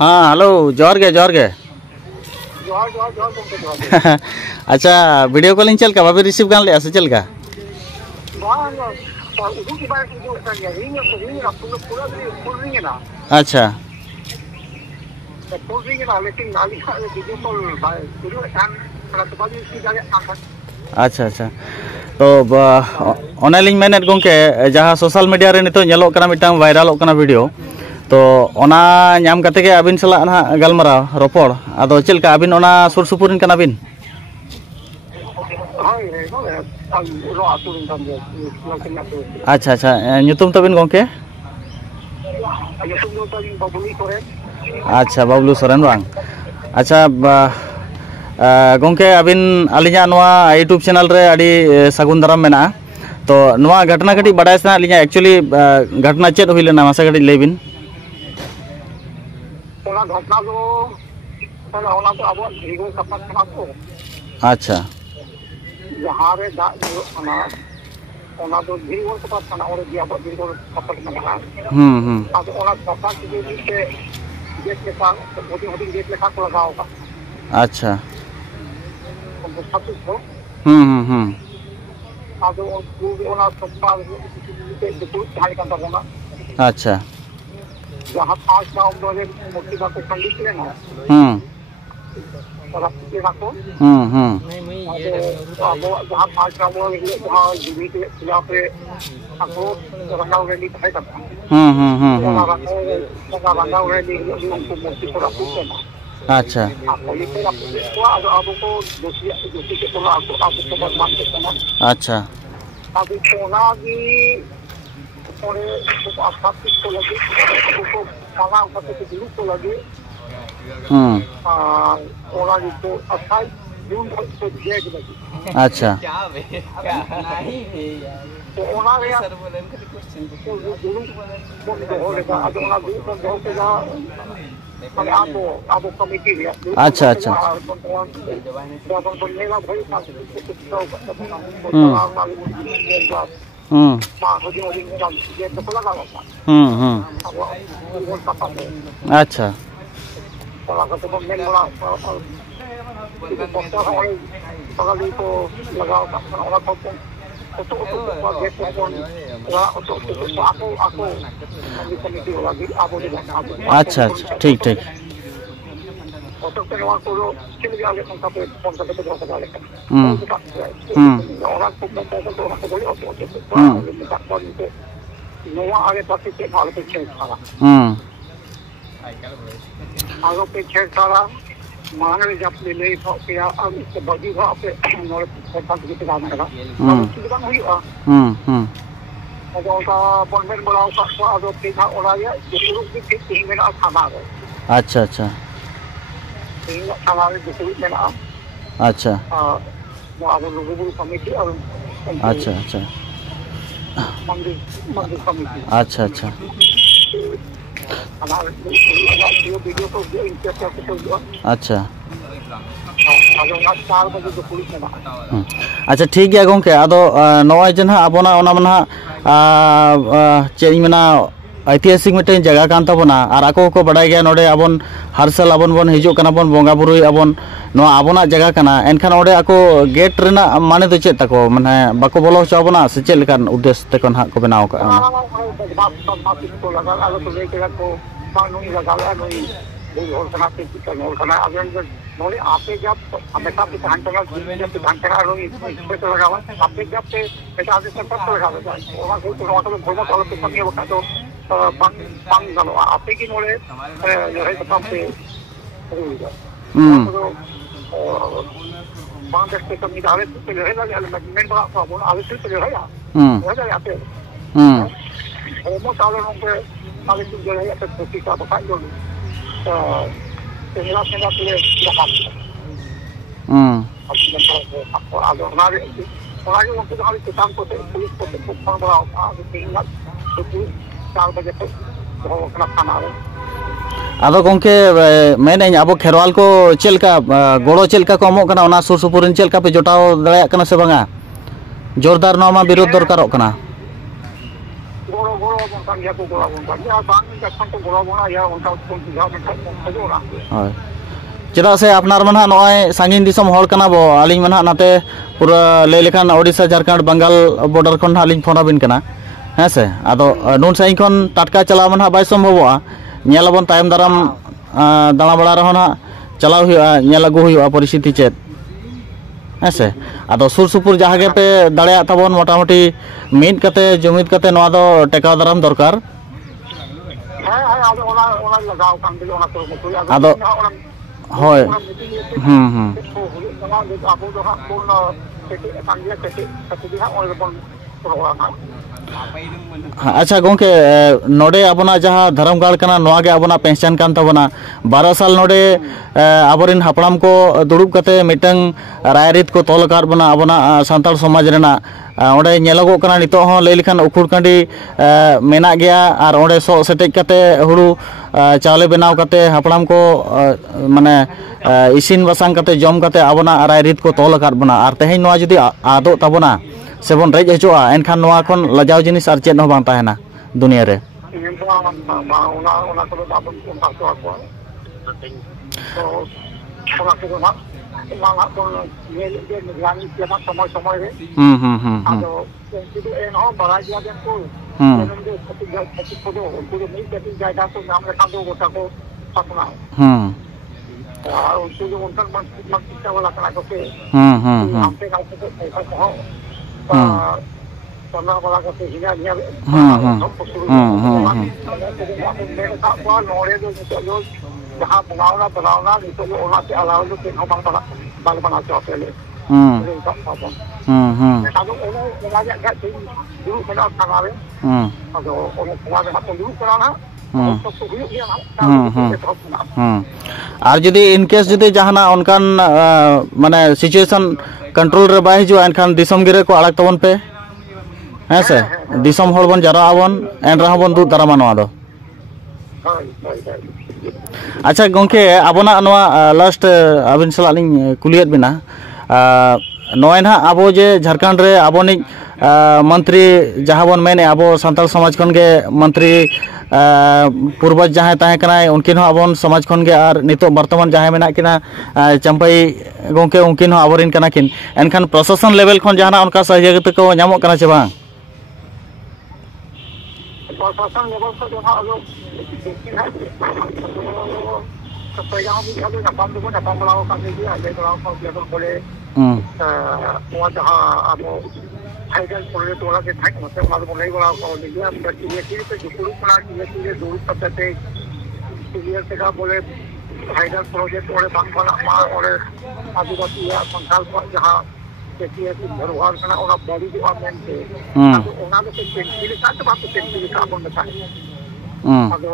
हाँ हेलो जोहर गे जोहर गे अच्छा video calling चल का बाबी रिसीव गान ले से चल का अच्छा अच्छा अच्छा तो ओनेलिंग मेनेट गोंके जहाँ सोशल मीडिया रे नितो नेलोक कना मिटांग वायरलोक कना वीडियो तो ओना नाम कते के अबिन सला ना गलमरा रोपड़ आदो चलका अबिन ओना सुर सुपुरिन कना बिन अच्छा अच्छा nyutum तबिन गोंके अच्छा बबलू सोरेन बांग अच्छा गोंके अबिन अलिया नोआ यूट्यूब चैनल रे अडी सगुन दाराम मेना तो नोआ घटना कटी बडाय सना अलिया एक्चुअली घटना चेत हुई लेना मासे कटी लेबिन घटना दो अच्छा जहाँ रे दा ओना दो धीरे कपा थाना और दिया बो धीरे कपट में लगा अब ओना कपा के नीचे गेट के पास होती होती गेट लेखा को लगाओ का अच्छा अब ओना कपा के दुपुर ढाई का बना अच्छा जहाँ 5 गांव में मूर्ति का को पंडित लेना जहाँ 5 गांव में जहाँ जीवी के खिलाफ आपको रंगा रैली है करता रंगा रैली उनको मूर्ति को रखते हैं अच्छा आपको दोषी के तो आपको बदनाम करते हैं अच्छा अब सोना की थोड़े आस्थापित को लगे उसको काला ऊपर से दिल को लगे ओला को 28 जून को जेल लगी अच्छा तो ओना रे सर बोलन के क्वेश्चन तो जुलूम को हो लेगा अब ओना जुलूम को बहुत का माने आपको कमिटी है अच्छा अच्छा जब बनेगा भाई अच्छा अच्छा अच्छा ठीक ठीक मांगने जब ले किया अब इसके बगी को अपने नॉर पसंद की काम करा तो काम हुई और का बंधन बनाओ का जो पेशा ओला या दूसरों की ठीक में ना खाना है अच्छा अच्छा ठीक खाना है दूसरों में ना अच्छा वो आप लोगों को कमिटी और अच्छा अच्छा मंदिर कमिटी अच्छा अच्छा अच्छा अच्छा ठीक है गोंके आदो नॉय जन आबोना ओना मना चेई मेना ऐतिहासिक मिटे जगह कान तबोना आर आको को बडाय गया नोडे आबोन हर साल आबोन बोन हिजो कना बोन बोंगा बुरुई आबोन नो आबोना जगह कना एनखान ओडे आको गेट रेना माने तो चेत तको माने बाको बोलो चाबोना से चेल कान उद्देश्य तकन हा को बनाओ का नोले आपे जब हमेशा पे धान टंगा जब धान टंगा रो इसमें तो लगा हुआ आपे जब से ऐसा आदेश पर तो लगा हुआ है वहां से तो मतलब घोड़ा तो पे कमी होता तो पंग गलो आपे की नोले जो है तो पे बांध से कमी दावे तो जो है ना एलिमेंट बड़ा प्रॉब्लम आवेश तो जो है ना हो जाए आपे almost all of them आगे जो है तो छोटी का बता दो सेना के लिए और आगे हमारे उनके हमारे किसान को पुलिस को फोन बड़ा आगे 4 बजे तक अपना खाना है आदो गोंके मेने अब खेरवाल को चेलका गोड़ो चेलका को अमो कना ओना सुर सुपुरिन चेलका पे जोटाव दड़ाया कना से बांगा जोरदार नोमा विरोध दरकारों कना गोड़ो kan dia ko gola bon kan ya bang jakhan ko gola bona ya onta kon buझाव में खजोरा হয় चेदा से आपनार मन नय सांगिन दिसम हर कना बो आलिन मन नाते पूरा ले लेखान ओडिशा झारखंड बंगाल बॉर्डर खन आलिन फोन आबिन कना हैं से आदो नुन साइन खन टाटका चला मन बाय संभवआ नेलाबन तायम दाराम दाना बड़ा रहना चलाव हुआ नेल अगु हुआ परिस्थिति चेत हैं से आदो सुर सुपुर जहाँ के पे दाड़े तबन मोटामुटी मिद कते जुमिद कते नवा दो टेकाव दाराम दरकार लगाव kan बिल ओना तो मुकुल आदो হয় abu do ha pun kete kan dia kete kete ha oi bon program अच्छा गोंके नोडे अपना जहाँ धर्मगाड़ कना नोआ गे अपना पहचान कान तबना 12 साल नोडे आबोरिन हापड़ाम को दुड़ुब कते मिटंग रायरीत को तोल कार बना अपना सांताल समाज रेना ओडे नेलगो कना नितो हो लई लेखान उखुड़ कांडी मेना गया और ओडे सो सेटेज कते हुड़ू चावले बनाव कते हापड़ाम को माने इसिन बसांग कते जम कते अपना रायरीत को तोल कार बना और तेहें नोआ जुदी आदो तबना सेबन रेज हजोआ एनखान नोआ खन लजाव जिनिस आर चेद हो बांग ताहेना दुनिया रे Karena kalau kita hina hina, जहाँ बनावना तो ओना से अलावा जो के हम बाल बना चाहते हैं साधु ओना लगा के गुरु बना खाना रे तो ओना समाज में तो गुरु कराना तो तो हुई गया ना और जदि इन केस जदि जहाना उनकान माने सिचुएशन कंट्रोल रे बाय जो एनखान दिसम गिरे को अलग तबन पे हैं से दिसम हर बन जरा आवन एन रहा बन दु दारामा नवा दो अच्छा गोंके आबोना नवा लास्ट आबिन सला लिंग कुलियत बिना नोय ना आबो जे झारखंड रे आबोनि मंत्री जहां बन मेने आबो संताल समाज खन के मंत्री पूर्वज जहां ताहे कनाय उनकिन हो आबोन समाज खन के आर नितो वर्तमान जहां मेना किना चंपई गोंके उनकिन हो आबोरिन कना किन एनखान प्रशासन लेवल खन जहाना उनका सहयोग को नामो कना छे बांग प्रशासन लेवल से जो है लोग तो पहले हम भी खाली नापाम तो नापाम बनाओ काफी दिया ले बनाओ काफी लेवल बोले वहाँ जहाँ आप हाइडल बोले तो वाला के था मतलब हमारे बोले बनाओ काफी दिया हम करती है कि तो जुकुरु बना की ये दूर तक से क्लियर से का बोले हाइडल प्रोजेक्ट वाले बैंक वाला मार और आदिवासी या पंचायत जहाँ देखिए कि भरवार करना और बड़ी डिपार्टमेंट से तो उन्होंने से पेंसिल का तो बात पेंसिल का अपन बताएं तो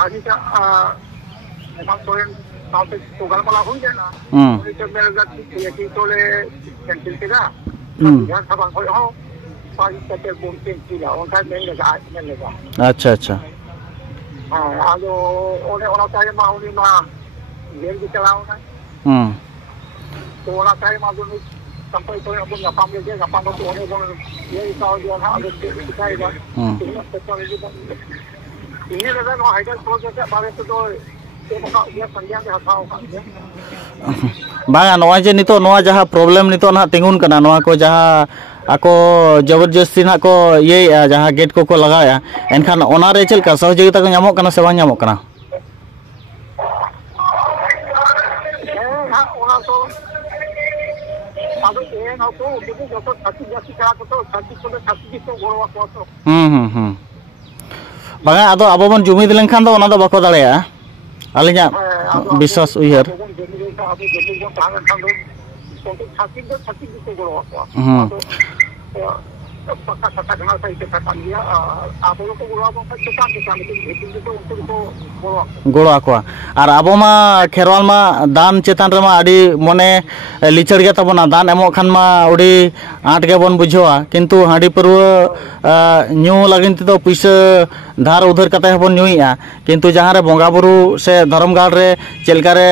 आगे का हम तो साथ में प्रोग्राम वाला हो गया ना तो जब मेरे साथ ये कि तो ले पेंसिल के ना यार सब हो हो सारी तक बोल पेंसिल उनका नहीं लगा अच्छा अच्छा हाँ आगे उन्हें टाइम में उन्हें ना जेल भी चलाओ ना तो उन्हें टाइम में sampai itu yang punya pamil dia nggak pamil tuh orang orang dia tahu dia ada kita itu ini sekali ini adalah no hidden project बारे तो dia संज्ञान के हटाओ बांगा नोआ जे नितो नोआ जहाँ प्रॉब्लम नितो ना तिंगुन कना नोआ को जहाँ आको जबरदस्ती ना को ये जहाँ गेट को लगाया एनखान ओना रे चल का सहयोगिता को नामो कना से बांग नामो कना ओना तो आदो एन हो तो जो तो छाती जाति करा तो छाती को छाती तो गोरवा को तो बांगा आदो आबो बन जुमिद लेनखान दो ओना दो बाको दाड़ेया आलिया विश्वास उयहर पक्का सत्ता घना सही से कर लिया आप लोग को गोरवा को चुका के काम के तो उनको गोड़ा को और आबो मा खेरवाल मा दान चेतान रे मा आडी मने लिचड़ गे तबना दान एमो खान मा उडी आट गे बन बुझोआ किंतु हाडी परवा न्यू लागिन तो पैसा धार उधार कते हबन न्यूइया किंतु जहां रे बोंगा बुरु से धर्मगाड़ रे चेलका रे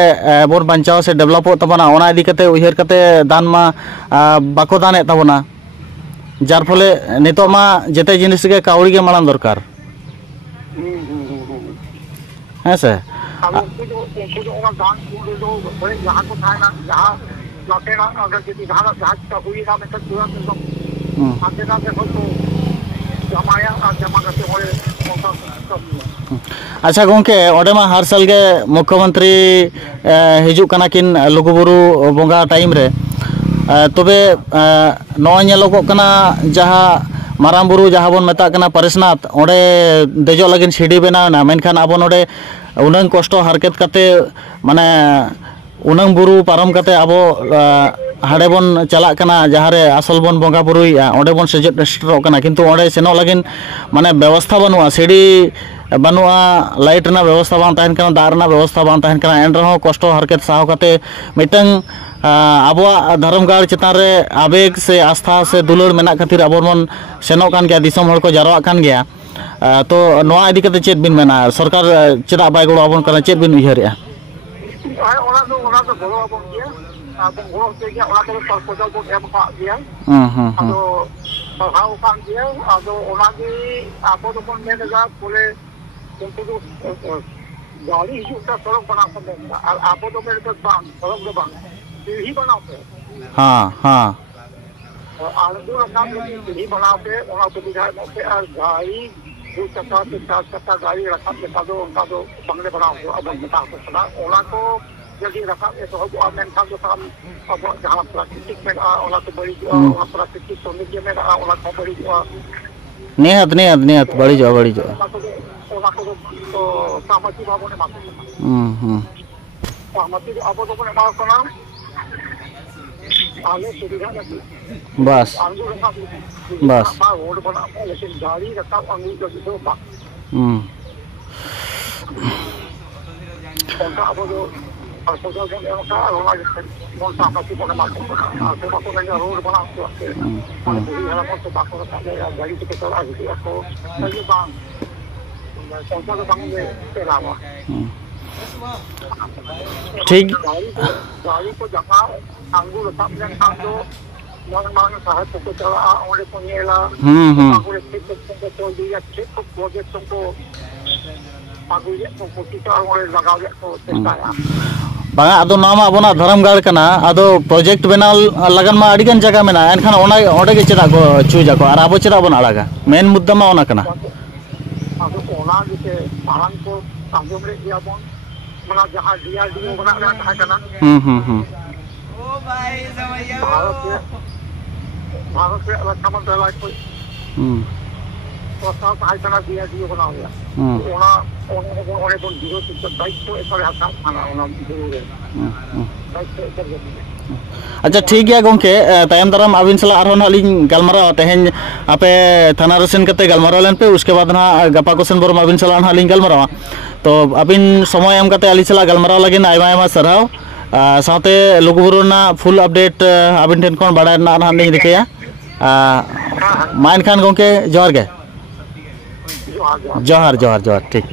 बोन बांचाव से डेवलप तबना ओना इदी कते उयहर कते दान मा बाको दाने तबना जार फले नितो मा जेते जिनिस गे काउड़ी गे मालान दरकार हैं से अब उनको जो और दान को जो बड़े यहाँ को था ना यहाँ लौटे ना अगर किसी जहाँ का हुई ना मैं तो तुरंत एकदम आते ना देखो तो जमा करते हुए अच्छा गोंके ओडे मा हर साल के मुख्यमंत्री हिजू कना किन लुगुबुरु बोंगा टाइम रे तबे नॉय नेलोगो कना जहाँ माराम बुरु जहाँ बन मेता कना परेशनाथ ओडे देजो लगिन सीढ़ी बेना ना मेनखान आबो नोडे उनंग कष्ट हरकत कते माने उनंग बुरु पारम कते आबो हाड़े बन चला कना जहाँ रे असल बन बोंगा बुरुइया ओडे बन सेटरो कना किंतु ओडे सेनो लगिन माने व्यवस्था बनुआ सीढ़ी बनुआ लाइट ना व्यवस्था बांग तहन कना दार ना व्यवस्था बांग तहन कना एन रहो कष्ट हरकत साहो कते मिटंग आबोआ धर्मगाड़ चितान रे आवेग से आस्था से दुलड़ मेना खातिर आबो मन सेनो कान गया दिसम हड़ को जारवा कान गया तो नोआ इदी कते चेत बिन मेना सरकार चेदा बाय गड़ो आबोन कना चेत बिन उयहरिया abang gua kerja orang tu proposal tu dia buka dia. Ado bahau kan dia, ado orang ni apa tu pun mereka boleh untuk गाड़ी ही उसका सड़क बना सकते हैं आपको तो मेरे पास बांध सड़क जो बांध ही बनाते हाँ हाँ आलू रखा ही बनाते वहाँ पे दिखाए मौके और गाड़ी दो चक्का से चार चक्का गाड़ी रखा के तो उनका जो बंगले बनाओ अब बता सकता ओला को यदि रखा तो अब मेंटल जो काम अब जहाँ प्राकृतिक में ओला तो बड़ी प्राकृतिक सौंदर्य में ओला को बड़ी नियत बड़ी जो सामाजिक भावों ने मालूम सामाजिक भावों तो ने मालूम करना आगे सुविधा नहीं बस रोड बना लेकिन गाड़ी रखा अंगूर का जो बा उनका अब जो अस्पताल के उनका हमारे कौन सा सामाजिक बना मालूम करना तो मैंने रोड बना तो पूरी हला को बात करता है गाड़ी के तो आगे को ये बात ठीक गाड़ी को जमा अंगूर सामने काम जो मन साहब को चला और को नेला और तो दिया चेक को प्रोजेक्ट को आगे को किता और लगा दे तो चेष्टा बांगा अदो नामा अबोना धर्मगाड़ कना अदो प्रोजेक्ट बनाल लगन मा अडिगन जगह मेना एनखान ओना ओडे के चेदा को चूजा को और आबो चेदा बन आलागा मेन मुद्दा मा ओना कना अब ओना जैसे पालन को आंदोलन रे दिया बोन मना जहां डीआरडीओ बना रहा है कना ओ भाई समझियो भारत के रक्षा मंत्रालय कोई तो सब है कना डीआरडीओ बना गया ओना ओने को जीरो से दायित्व एकर हाथ खाना ओना जरूर है अच्छा ठीक गया गोंके तायम दाराम आबिन सला आरो ना लिंग गलमारा तेहेन आपे थाना रसेन कते गलमारा लेन पे उसके बाद ना गपा क्वेश्चन बोरम आबिन सला ना लिंग गलमारा तो आबिन समय एम कते आली सला गलमारा लगिन आयमा आयमा सरहाव साथे लुगुबुरु ना फुल अपडेट आबिन ठेन कोन बाडा ना ना लिंग दिखेया मान खान गोंके जोहार गे जोहार ठीक